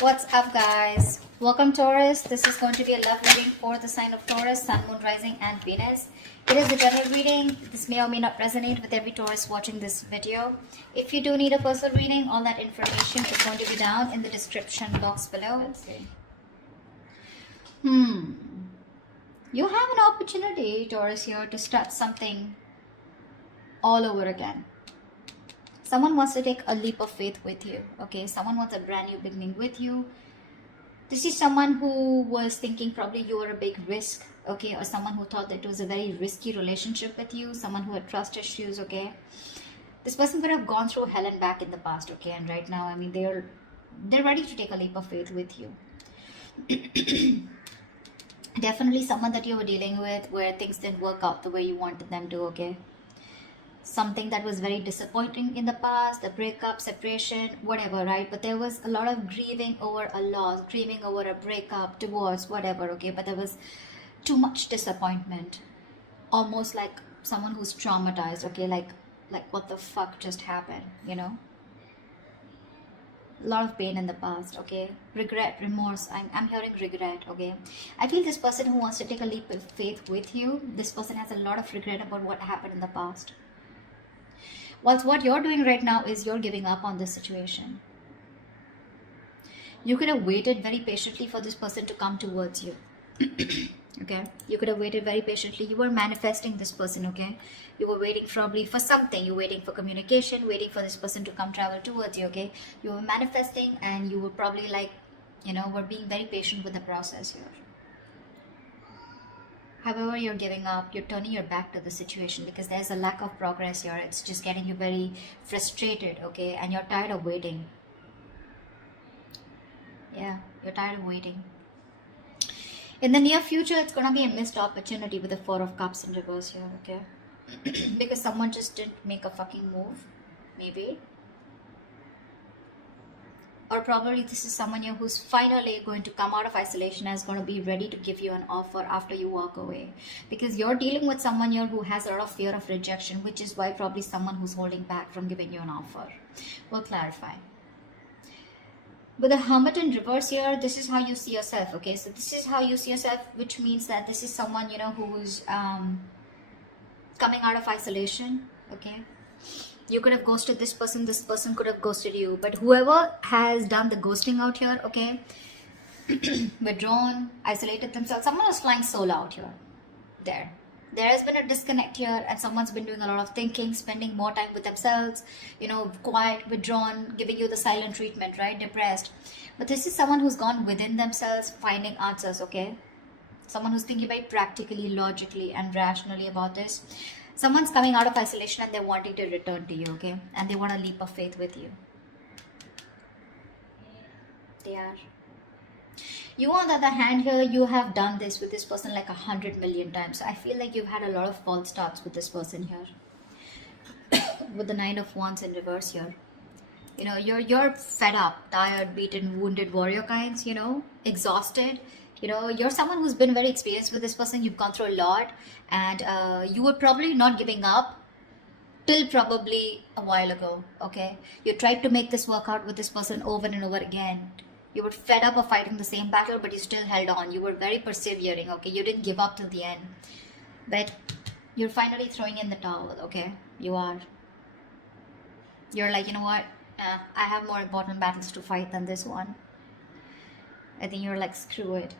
What's up, guys? Welcome, Taurus. This is going to be a love reading for the sign of Taurus, Sun, Moon, Rising, and Venus. It is a general reading. This may or may not resonate with every Taurus watching this video. If you do need a personal reading, all that information is going to be down in the description box below. Let's see. You have an opportunity, Taurus, here to start something all over again. Someone wants to take a leap of faith with you, okay? Someone wants a brand new beginning with you. This is someone who was thinking probably you were a big risk, okay? Or someone who thought that it was a very risky relationship with you. Someone who had trust issues, okay? This person could have gone through hell and back in the past, okay? And right now, I mean, they're ready to take a leap of faith with you. Definitely someone that you were dealing with where things didn't work out the way you wanted them to, okay? Something that was very disappointing in the past, a breakup, separation, whatever, right? But there was a lot of grieving over a loss, grieving over a breakup, divorce, whatever, okay? But there was too much disappointment, almost like someone who's traumatized, okay? Like what the fuck just happened, you know? A lot of pain in the past, okay? Regret, remorse. I'm hearing regret, okay? I feel this person who wants to take a leap of faith with you, this person has a lot of regret about what happened in the past. Whilst what you're doing right now is you're giving up on this situation. You could have waited very patiently for this person to come towards you. Okay? You could have waited very patiently. You were manifesting this person, okay? You were waiting probably for something. You were waiting for communication, waiting for this person to come travel towards you, okay? You were manifesting and you were probably like, you know, were being very patient with the process here. However, you're giving up, you're turning your back to the situation because there's a lack of progress here. It's just getting you very frustrated, okay? And you're tired of waiting. Yeah, you're tired of waiting. In the near future, it's going to be a missed opportunity with the Four of Cups in reverse here, okay? Because someone just didn't make a fucking move, maybe. Or probably this is someone here who's finally going to come out of isolation and is going to be ready to give you an offer after you walk away. Because you're dealing with someone here who has a lot of fear of rejection, which is why probably someone who's holding back from giving you an offer. We'll clarify. With the Hermit in reverse here, this is how you see yourself, okay? So this is how you see yourself, which means that this is someone, you know, who's coming out of isolation, okay? You could have ghosted this person could have ghosted you. But whoever has done the ghosting out here, okay, withdrawn, isolated themselves, someone was flying solo out here. There has been a disconnect here and someone's been doing a lot of thinking, spending more time with themselves, you know, quiet, withdrawn, giving you the silent treatment, right, depressed. But this is someone who's gone within themselves, finding answers, okay? Someone who's thinking very practically, logically, and rationally about this. Someone's coming out of isolation and they're wanting to return to you, okay? And they want a leap of faith with you. They are. You, on the other hand, here, you have done this with this person like 100 million times. So I feel like you've had a lot of false starts with this person here. With the Nine of Wands in reverse here. You know, you're fed up, tired, beaten, wounded warrior kinds, you know, exhausted. You know, you're someone who's been very experienced with this person. You've gone through a lot and you were probably not giving up till probably a while ago, okay? You tried to make this work out with this person over and over again. You were fed up of fighting the same battle, but you still held on. You were very persevering, okay? You didn't give up till the end. But you're finally throwing in the towel, okay? You are. You're like, you know what? I have more important battles to fight than this one. I think you're like, screw it.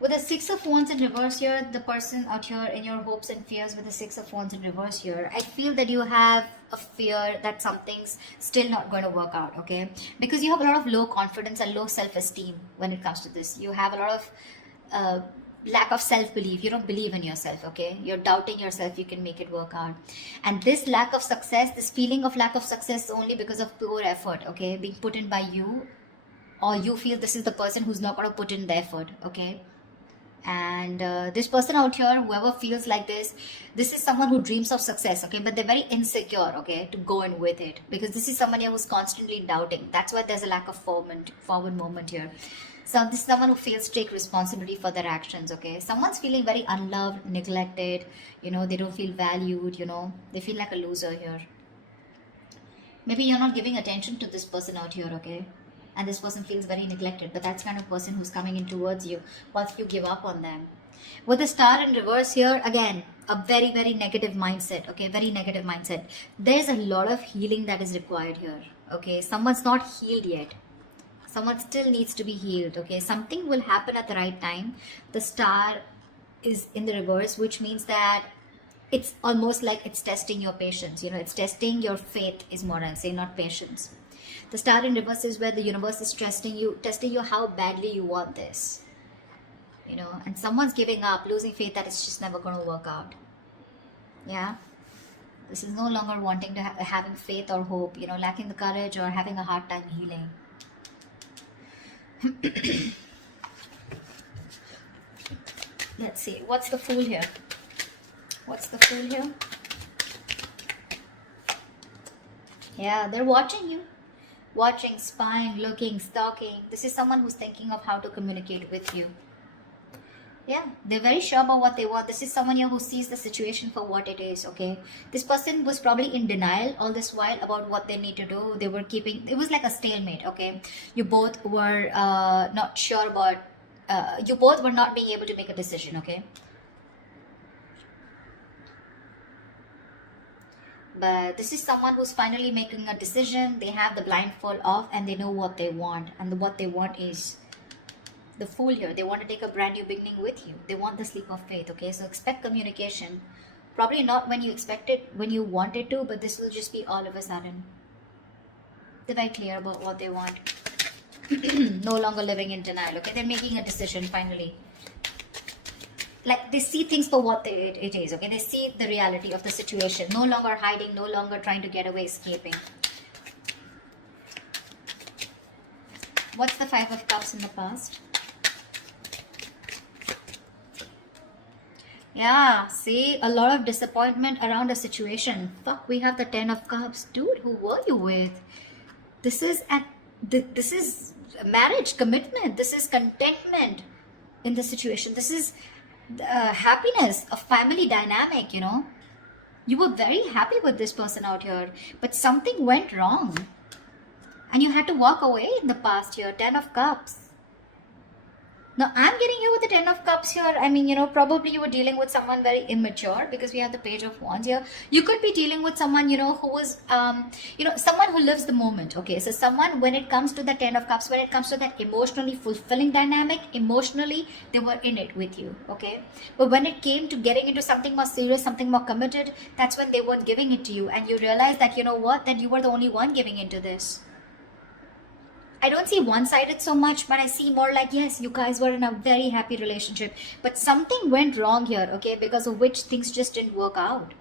With the Six of Wands in reverse here, the person out here in your hopes and fears with the Six of Wands in reverse here, I feel that you have a fear that something's still not going to work out, okay? Because you have a lot of low confidence and low self-esteem when it comes to this. You have a lot of lack of self-belief. You don't believe in yourself, okay? You're doubting yourself you can make it work out. And this lack of success, this feeling of lack of success is only because of poor effort, okay? Being put in by you, or you feel this is the person who's not going to put in the effort, okay? And this person out here, whoever feels like this is someone who dreams of success, okay? But they're very insecure, okay, to go in with it. Because this is someone here who's constantly doubting. That's why there's a lack of forward movement here. So this is someone who feels take responsibility for their actions, okay? Someone's feeling very unloved, neglected, you know, they don't feel valued, you know, they feel like a loser here. Maybe you're not giving attention to this person out here, okay? and this person feels very neglected, but that's kind of person who's coming in towards you once you give up on them. With the star in reverse here, again, a very, very negative mindset, okay, very negative mindset. There's a lot of healing that is required here, okay. Someone's not healed yet. Someone still needs to be healed, okay. Something will happen at the right time. The star is in the reverse, which means that it's almost like it's testing your patience, you know, it's testing your faith is more I'll say, not patience. The star in reverse is where the universe is testing you how badly you want this, you know, and someone's giving up, losing faith that it's just never going to work out. Yeah, this is no longer wanting to having faith or hope, you know, lacking the courage or having a hard time healing. Let's see, what's the Fool here? What's the Fool here? Yeah, they're watching you. Watching, spying, looking, stalking. This is someone who's thinking of how to communicate with you. Yeah, they're very sure about what they want. This is someone here who sees the situation for what it is, okay? This person was probably in denial all this while about what they need to do. They were keeping, it was like a stalemate, okay? You both were not sure about, you both were not being able to make a decision, okay? But this is someone who's finally making a decision. They have the blindfold off and they know what they want. And what they want is the Fool here. They want to take a brand new beginning with you. They want the sleep of faith, okay? So expect communication. Probably not when you expect it, when you want it to, but this will just be all of a sudden. They're very clear about what they want. No longer living in denial, okay? They're making a decision finally. Like, they see things for what it is, okay? They see the reality of the situation. No longer hiding, no longer trying to get away, escaping. What's the Five of Cups in the past? Yeah, see, a lot of disappointment around a situation. Fuck, we have the Ten of Cups. Dude, who were you with? This is marriage, commitment. This is contentment in the situation. This is happiness, a family dynamic, you know. You were very happy with this person out here, but something went wrong and you had to walk away in the past here. Ten of Cups. Now I'm getting here with the Ten of Cups here. I mean, you know, probably you were dealing with someone very immature because we have the Page of Wands here. You could be dealing with someone, you know, who was, you know, someone who lives the moment. Okay, so someone, when it comes to the Ten of Cups, when it comes to that emotionally fulfilling dynamic, emotionally, they were in it with you. Okay, but when it came to getting into something more serious, something more committed, that's when they weren't giving it to you. And you realize that, you know what, that you were the only one giving into this. I don't see one-sided so much, but I see more like, yes, you guys were in a very happy relationship, but something went wrong here, okay, because of which things just didn't work out,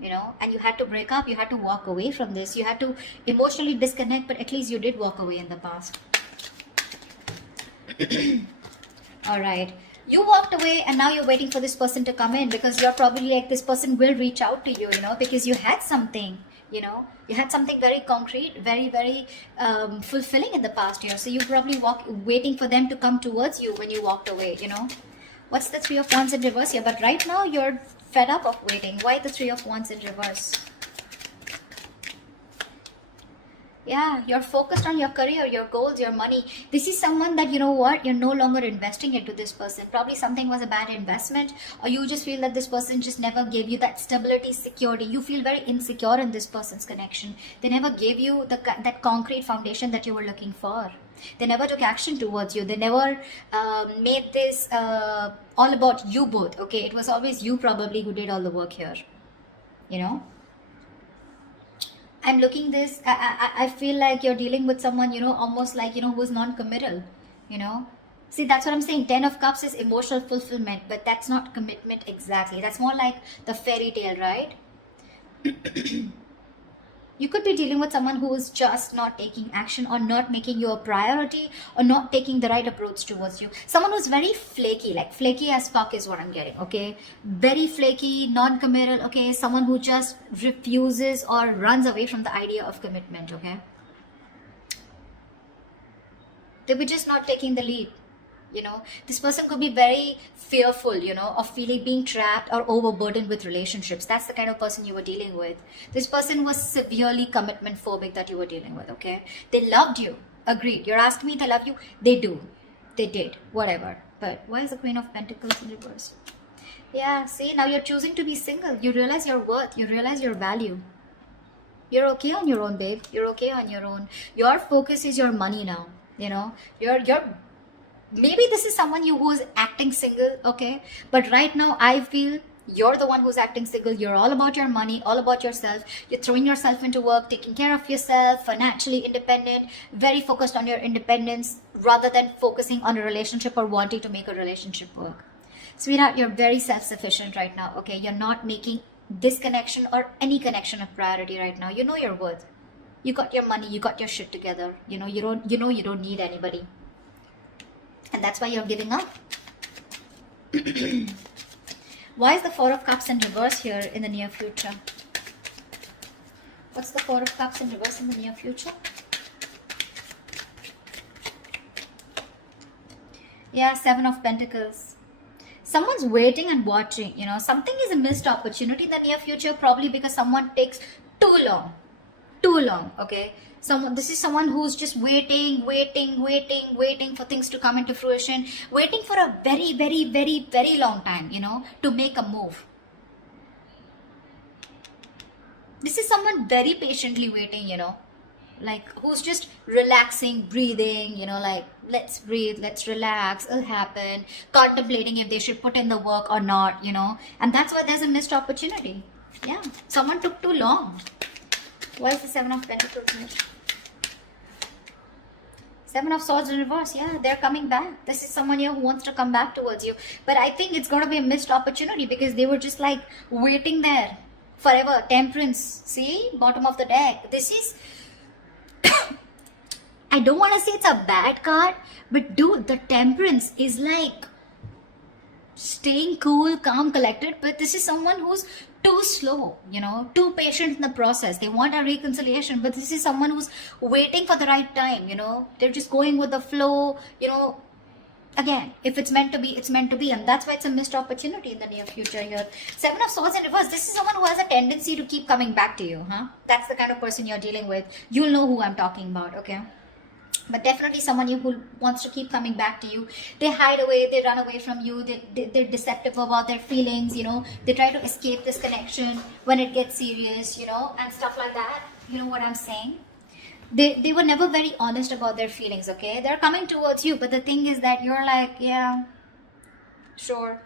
you know, and you had to break up, you had to walk away from this, you had to emotionally disconnect, but at least you did walk away in the past. All right. You walked away and now you're waiting for this person to come in because you're probably like, this person will reach out to you, you know, because you had something. You know, you had something very concrete, very, very fulfilling in the past year. So you probably waiting for them to come towards you when you walked away, you know. What's the Three of Wands in reverse here? But right now you're fed up of waiting. Why the Three of Wands in reverse? Yeah, you're focused on your career, your goals, your money. This is someone that, you know what, you're no longer investing into this person. Probably something was a bad investment, or you just feel that this person just never gave you that stability, security. You feel very insecure in this person's connection. They never gave you that concrete foundation that you were looking for. They never took action towards you. They never made this all about you both. Okay, it was always you probably who did all the work here, you know. I'm looking this, I feel like you're dealing with someone, you know, almost like, you know, who's non-committal, you know. See, that's what I'm saying. Ten of Cups is emotional fulfillment, but that's not commitment exactly. That's more like the fairy tale, right? You could be dealing with someone who is just not taking action or not making you a priority or not taking the right approach towards you. Someone who's very flaky, like flaky as fuck is what I'm getting, okay? Very flaky, non-committal, okay? Someone who just refuses or runs away from the idea of commitment, okay? They were just not taking the lead. You know, this person could be very fearful, you know, of being trapped or overburdened with relationships. That's the kind of person you were dealing with. This person was severely commitment phobic that you were dealing with, okay? They loved you. Agreed. You're asking me if they love you. They do. They did. Whatever. But why is the Queen of Pentacles in reverse? Yeah, see, now you're choosing to be single. You realize your worth. You realize your value. You're okay on your own, babe. You're okay on your own. Your focus is your money now. You know, you're maybe this is someone who's acting single, okay? But right now, I feel you're the one who's acting single. You're all about your money, all about yourself. You're throwing yourself into work, taking care of yourself, financially independent, very focused on your independence rather than focusing on a relationship or wanting to make a relationship work. Sweetheart, you're very self-sufficient right now, okay? You're not making this connection or any connection a priority right now. You know your worth. You got your money, you got your shit together. You know you don't need anybody. And that's why you're giving up. Why is the Four of Cups in reverse here in the near future? What's the Four of Cups in reverse in the near future? Yeah, Seven of Pentacles. Someone's waiting and watching, you know. Something is a missed opportunity in the near future, probably because someone takes too long, okay? This is someone who's just waiting for things to come into fruition, waiting for a very long time, you know, to make a move. This is someone very patiently waiting, you know, like who's just relaxing, breathing, you know, like let's breathe, let's relax, it'll happen, contemplating if they should put in the work or not, you know. And that's why there's a missed opportunity. Yeah, someone took too long. Why is the Seven of Pentacles here? Seven of Swords in reverse. Yeah, they're coming back. This is someone here who wants to come back towards you. But I think it's going to be a missed opportunity because they were just like waiting there forever. Temperance. See? Bottom of the deck. This is... I don't want to say it's a bad card. But dude, the Temperance is like staying cool, calm, collected. But this is someone who's too slow, you know, too patient in the process. They want a reconciliation, but this is someone who's waiting for the right time, you know. They're just going with the flow, you know. Again, if it's meant to be, it's meant to be. And that's why it's a missed opportunity in the near future here. Seven of Swords in reverse. This is someone who has a tendency to keep coming back to you, huh? That's the kind of person you're dealing with. You'll know who I'm talking about, okay? But definitely someone who wants to keep coming back to you. They hide away, they run away from you, they're deceptive about their feelings, you know. They try to escape this connection when it gets serious, you know, and stuff like that. You know what I'm saying? They were never very honest about their feelings, okay? They're coming towards you, but the thing is that you're like, yeah, sure.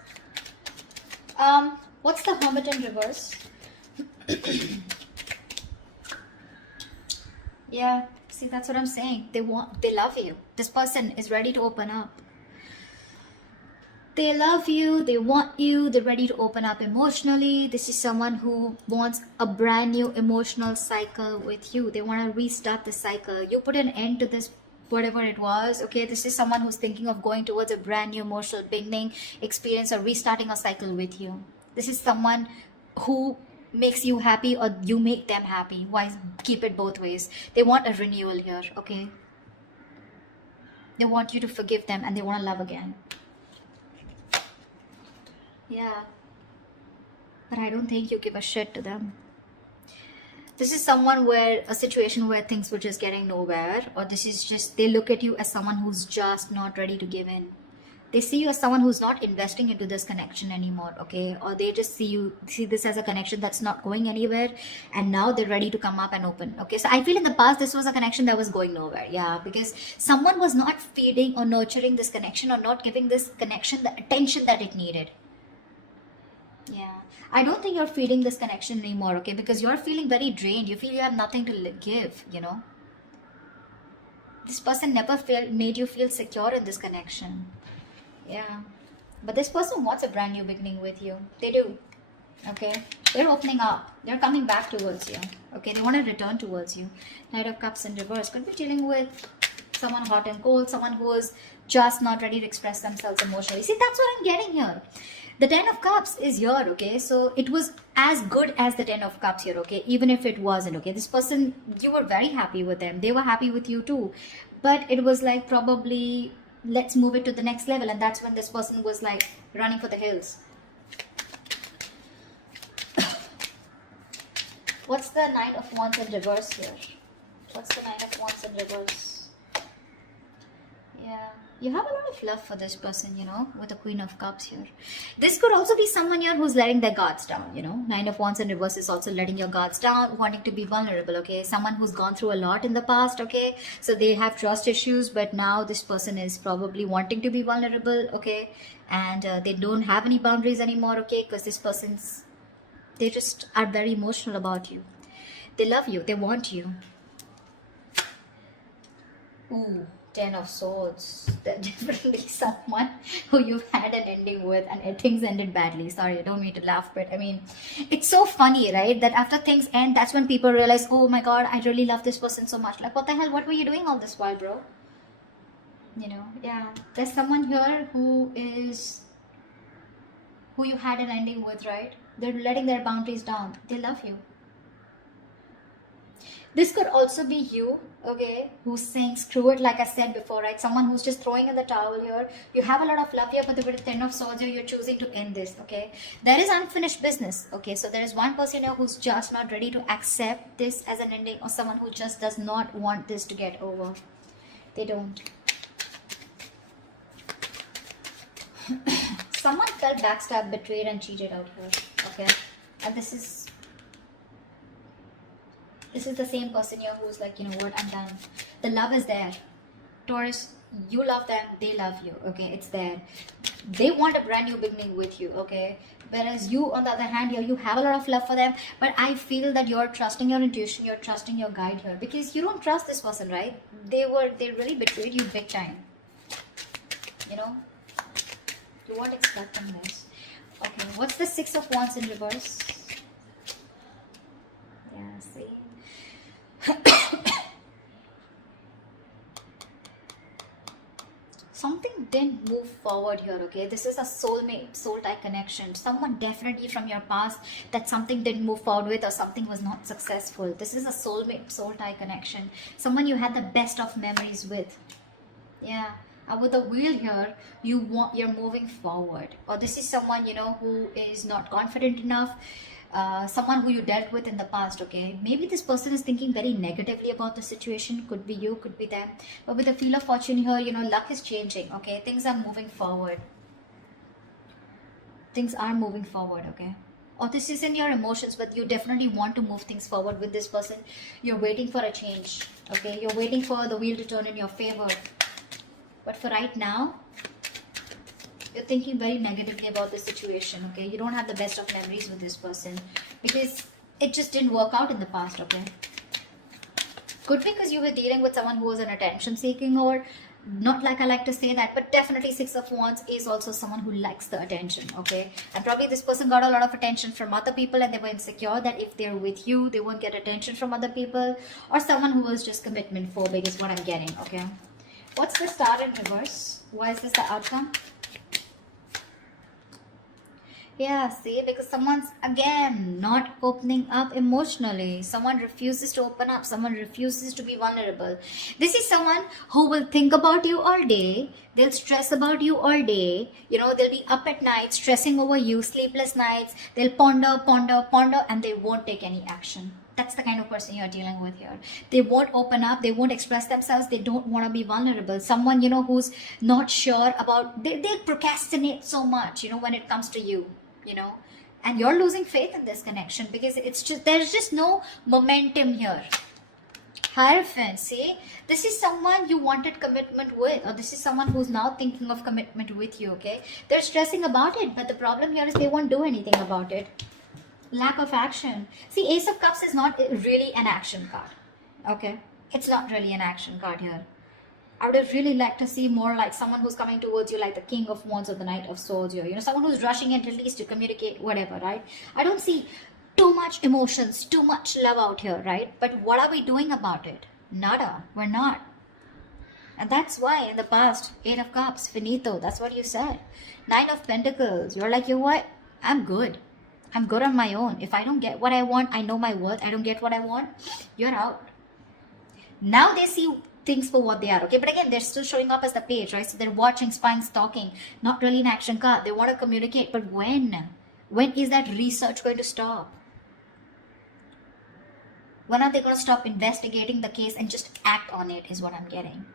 What's the Hermit in reverse? Yeah. See, that's what I'm saying. They love you. This person is ready to open up. They love you, they want you, they're ready to open up emotionally. This is someone who wants a brand new emotional cycle with you. They want to restart the cycle. You put an end to this, whatever it was, okay? This is someone who's thinking of going towards a brand new emotional beginning, experience, or restarting a cycle with you. This is someone who makes you happy or you make them happy. Why keep it both ways? They want a renewal here, okay? They want you to forgive them and they want to love again. Yeah. But I don't think you give a shit to them. This is someone where a situation where things were just getting nowhere, or this is just they look at you as someone who's just not ready to give in. They see you as someone who's not investing into this connection anymore, okay? Or they just see this as a connection that's not going anywhere, and now they're ready to come up and open, okay? So I feel in the past this was a connection that was going nowhere, yeah, because someone was not feeding or nurturing this connection or not giving this connection the attention that it needed. Yeah, I don't think you're feeding this connection anymore, okay? Because you're feeling very drained. You feel you have nothing to give, you know? This person never made you feel secure in this connection. Yeah, but this person wants a brand new beginning with you. They do, okay? They're opening up. They're coming back towards you, okay? They want to return towards you. Knight of Cups in reverse. Could be dealing with someone hot and cold, someone who is just not ready to express themselves emotionally. See, that's what I'm getting here. The Ten of Cups is here, okay? So it was as good as the Ten of Cups here, okay? Even if it wasn't, okay? This person, you were very happy with them. They were happy with you too. But it was like probably, let's move it to the next level. And that's when this person was like running for the hills. What's the Knight of Wands in reverse here? What's the Knight of Wands in reverse? Yeah, you have a lot of love for this person, with the Queen of Cups here. This could also be someone here who's letting their guards down, Nine of Wands in reverse is also letting your guards down, wanting to be vulnerable, okay? Someone who's gone through a lot in the past, okay? So they have trust issues, but now this person is probably wanting to be vulnerable, okay? And they don't have any boundaries anymore, okay? Because this person's, they just are very emotional about you. They love you, they want you. Ooh. 10 of Swords. They're definitely someone who you've had an ending with and things ended badly. Sorry, I don't mean to laugh, but I mean, it's so funny, right? That after things end, that's when people realize, oh my god, I really love this person so much. Like, what the hell? What were you doing all this while, bro? Yeah. There's someone here who you had an ending with, right? They're letting their boundaries down. They love you. This could also be you, okay, who's saying screw it, like I said before, right? Someone who's just throwing in the towel here. You have a lot of love here, but with the 10 of Swords here, you're choosing to end this, okay? There is unfinished business, okay? So there is one person here who's just not ready to accept this as an ending, or someone who just does not want this to get over. They don't. Someone felt backstabbed, betrayed, and cheated out here, okay? And this is the same person here who's like, you know what, I'm done. The love is there. Taurus, you love them, they love you, okay? It's there. They want a brand new beginning with you, okay? Whereas you, on the other hand, here, you have a lot of love for them, but I feel that you're trusting your intuition, you're trusting your guide here, because you don't trust this person, right? They really betrayed you big time. You weren't expecting this. Okay, what's the 6 of Wands in reverse? Yeah, see? Something didn't move forward here, okay? This is a soulmate, soul tie connection. Someone definitely from your past that something didn't move forward with, or something was not successful. This is a soulmate, soul tie connection. Someone you had the best of memories with. Yeah. With the wheel here, you're moving forward. Or this is someone, who is not confident enough. Someone who you dealt with in the past, okay? Maybe this person is thinking very negatively about the situation. Could be you, could be them. But with the Wheel of Fortune here, luck is changing, okay? Things are moving forward. Things are moving forward, okay? Or this is in your emotions, but you definitely want to move things forward with this person. You're waiting for a change, okay? You're waiting for the wheel to turn in your favor. But for right now, you're thinking very negatively about the situation, okay? You don't have the best of memories with this person because it just didn't work out in the past, okay? Could be because you were dealing with someone who was an attention seeking, or not like I like to say that, but definitely 6 of Wands is also someone who likes the attention, okay? And probably this person got a lot of attention from other people and they were insecure that if they're with you, they won't get attention from other people, or someone who was just commitment phobic is what I'm getting, okay? What's the Star in reverse? Why is this the outcome? Yeah, see, because someone's, again, not opening up emotionally. Someone refuses to open up. Someone refuses to be vulnerable. This is someone who will think about you all day. They'll stress about you all day. They'll be up at night, stressing over you, sleepless nights. They'll ponder, and they won't take any action. That's the kind of person you're dealing with here. They won't open up. They won't express themselves. They don't want to be vulnerable. Someone, who's not sure about, they procrastinate so much, when it comes to you. And you're losing faith in this connection because there's just no momentum here. Hierophant, see, this is someone you wanted commitment with, or this is someone who's now thinking of commitment with you, okay? They're stressing about it, but the problem here is they won't do anything about it. Lack of action. See, Ace of Cups is not really an action card, okay? It's not really an action card here. I would have really liked to see more like someone who's coming towards you like the King of Wands or the Knight of Swords here. Someone who's rushing in at least to communicate, whatever, right? I don't see too much emotions, too much love out here, right? But what are we doing about it? Nada. We're not. And that's why in the past, 8 of Cups, finito, that's what you said. 9 of Pentacles, you're like, you know what? I'm good. I'm good on my own. If I don't get what I want, I know my worth. I don't get what I want, you're out. Now they see things for what they are, okay? But again, they're still showing up as the page, right? So they're watching, spying, stalking. Not really an action card. They want to communicate, but when? When is that research going to stop? When are they going to stop investigating the case and just act on it is what I'm getting.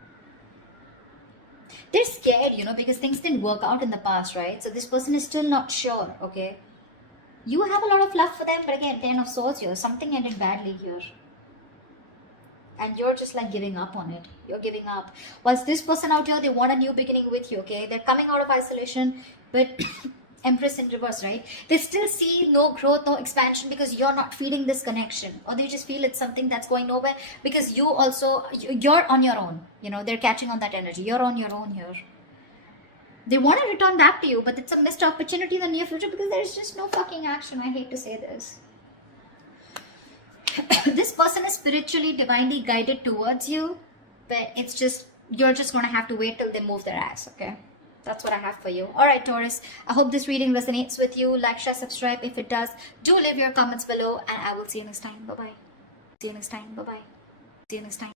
They're scared, you know, because things didn't work out in the past, right? So this person is still not sure, okay? You have a lot of love for them, but again, 10 of swords here. Something ended badly here. And you're just like giving up on it. You're giving up. Whilst this person out here, they want a new beginning with you, okay? They're coming out of isolation, but Empress in reverse, right? They still see no growth, no expansion because you're not feeling this connection. Or they just feel it's something that's going nowhere because you also, you're on your own. You know, they're catching on that energy. You're on your own here. They want to return back to you, but it's a missed opportunity in the near future because there's just no fucking action. I hate to say this. This person is spiritually, divinely guided towards you, but it's just, you're just going to have to wait till they move their ass, okay? That's what I have for you. Alright, Taurus, I hope this reading resonates with you. Like, share, subscribe. If it does, do leave your comments below, and I will see you next time. Bye-bye. See you next time. Bye-bye. See you next time.